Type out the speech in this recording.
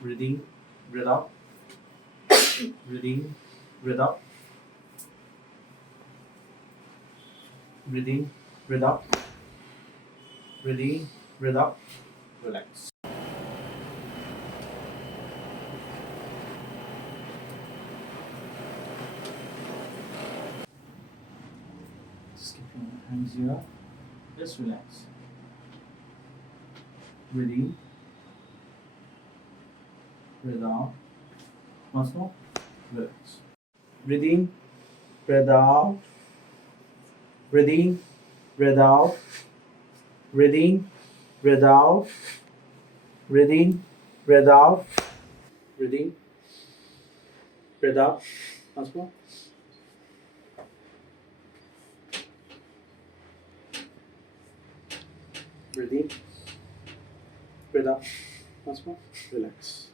Breathe in, breathe out. Breathe in, breathe out. Breathe in, breathe out. Breathe in, breathe out. Relax. Just keep your hands here. Just relax. Breathe in, breathe out. Once more. Relax. Breathe in, breathe out. Breathe in, breathe out. Breathe in, breathe out. Breathe in, breathe out. Breathe in, breathe out. Once more. Breathe in, breathe out. Once more. Relax.